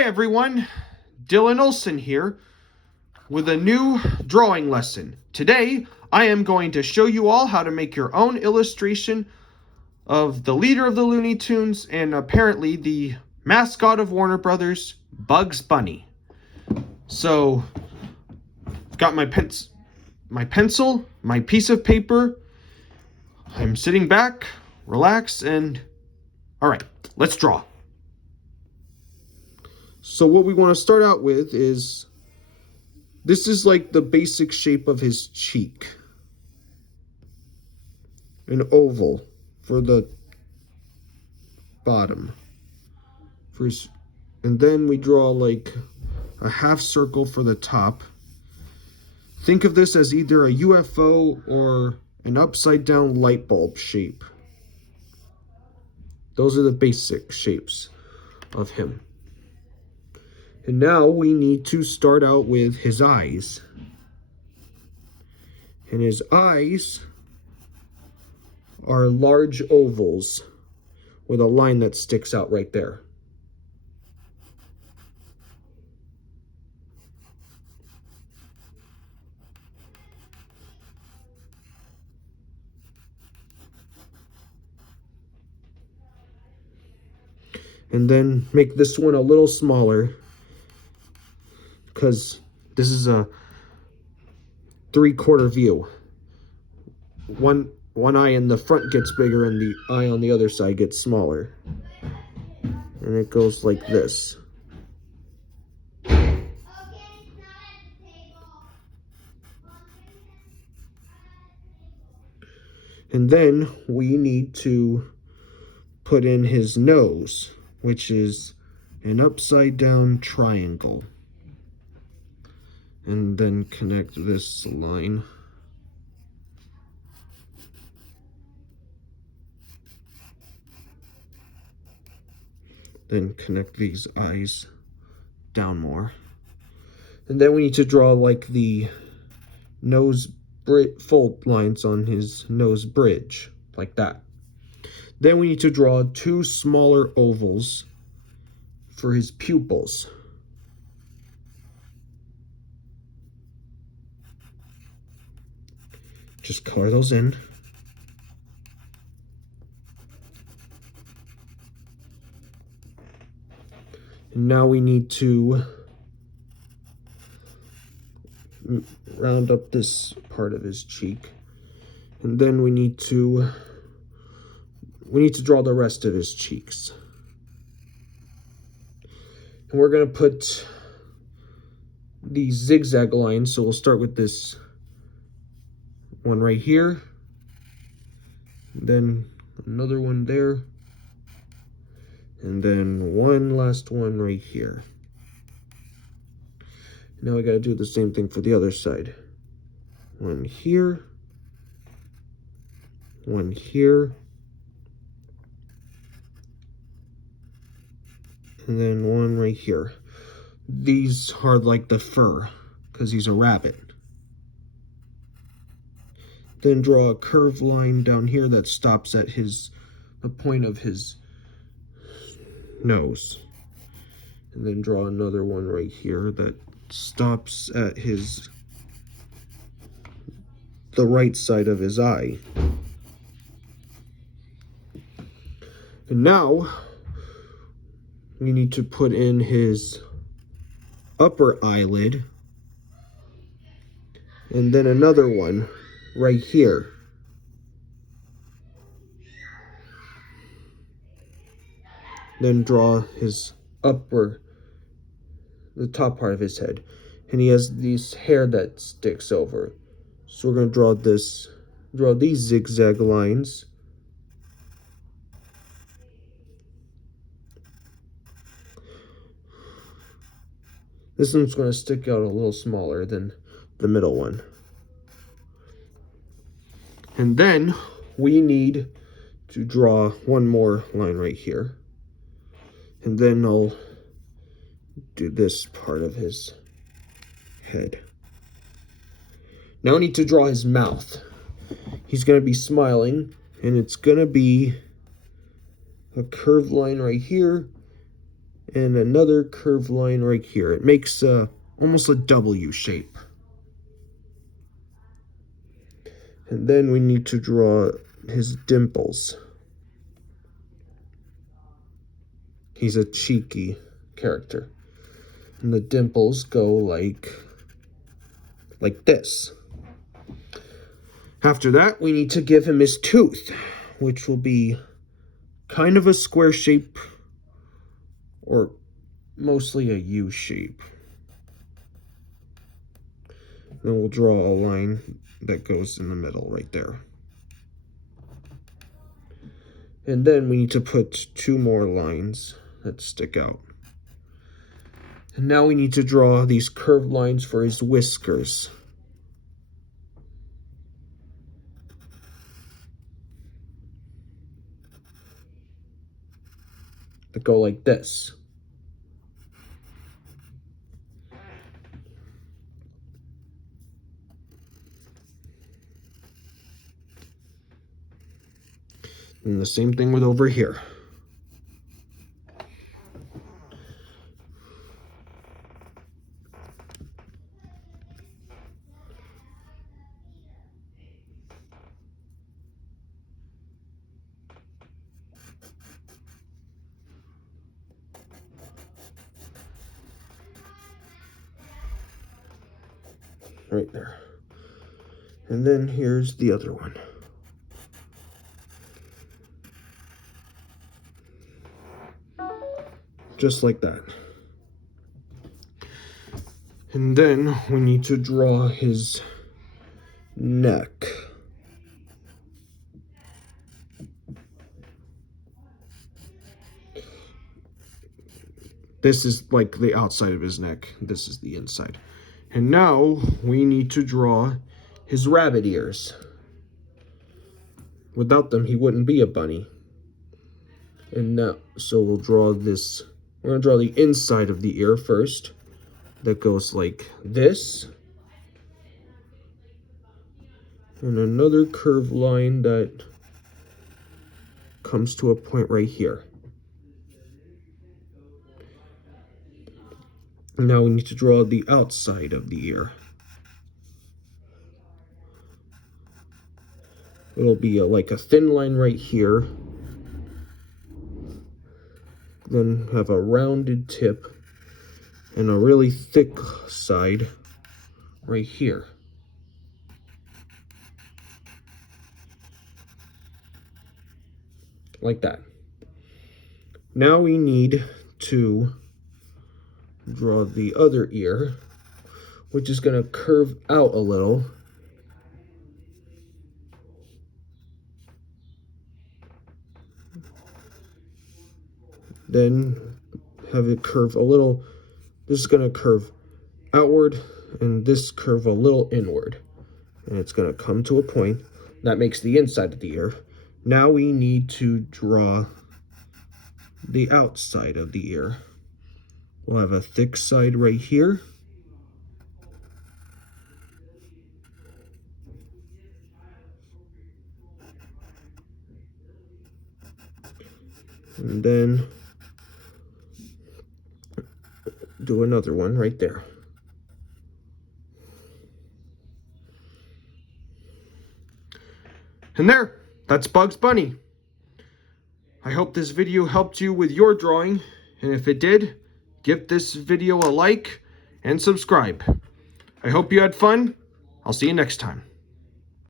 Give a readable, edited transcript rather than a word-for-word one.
Hi everyone, Dylan Olson here with a new drawing lesson. Today I am going to show you all how to make your own illustration of the leader of the Looney Tunes and apparently the mascot of Warner Brothers, Bugs Bunny. So, got my pencil, my piece of paper. I'm sitting back, relaxed, and alright, let's draw. So what we want to start out with is, this is like the basic shape of his cheek. An oval for the bottom. And then we draw like a half circle for the top. Think of this as either a UFO or an upside down light bulb shape. Those are the basic shapes of him. And now we need to start out with his eyes. And his eyes are large ovals with a line that sticks out right there. And then make this one a little smaller, because this is a 3/4 view. One eye in the front gets bigger and the eye on the other side gets smaller. And it goes like this. And then we need to put in his nose, which is an upside down triangle. And then connect this line. Then connect these eyes down more. And then we need to draw like the nose fold lines on his nose bridge, like that. Then we need to draw 2 smaller ovals for his pupils. Just color those in. And now we need to round up this part of his cheek. And then we need to draw the rest of his cheeks. And we're going to put these zigzag lines, so we'll start with this one right here, then another one there, and then one last one right here. Now I gotta do the same thing for the other side. One here, one here, and then one right here. These are like the fur, because he's a rabbit. Then draw a curved line down here that stops at the point of his nose. And then draw another one right here that stops at the right side of his eye. And now we need to put in his upper eyelid and then another one right here. Then draw his the top part of his head. And he has these hair that sticks over. So we're going to draw these zigzag lines. This one's going to stick out a little smaller than the middle one. And then we need to draw one more line right here. And then I'll do this part of his head. Now I need to draw his mouth. He's going to be smiling, and it's going to be a curved line right here and another curved line right here. It makes almost a W shape. And then we need to draw his dimples. He's a cheeky character. And the dimples go like this. After that, we need to give him his tooth, which will be kind of a square shape, or mostly a U shape. Then we'll draw a line that goes in the middle right there. And then we need to put 2 more lines that stick out. And now we need to draw these curved lines for his whiskers. That go like this. And the same thing with over here. Right there. And then here's the other one. Just like that. And then we need to draw his neck. This is like the outside of his neck. This is the inside. And now we need to draw his rabbit ears. Without them, he wouldn't be a bunny. And now, so we'll draw this. We're going to draw the inside of the ear first. That goes like this. And another curved line that comes to a point right here. Now we need to draw the outside of the ear. It'll be like a thin line right here. Then have a rounded tip and a really thick side right here. Like that. Now we need to draw the other ear, which is going to curve out a little. Then have it curve a little. This is going to curve outward, and this curve a little inward. And it's going to come to a point. That makes the inside of the ear. Now we need to draw the outside of the ear. We'll have a thick side right here. And then do another one right there. And there, that's Bugs Bunny. I hope this video helped you with your drawing, and if it did, give this video a like and subscribe. I hope you had fun. I'll see you next time.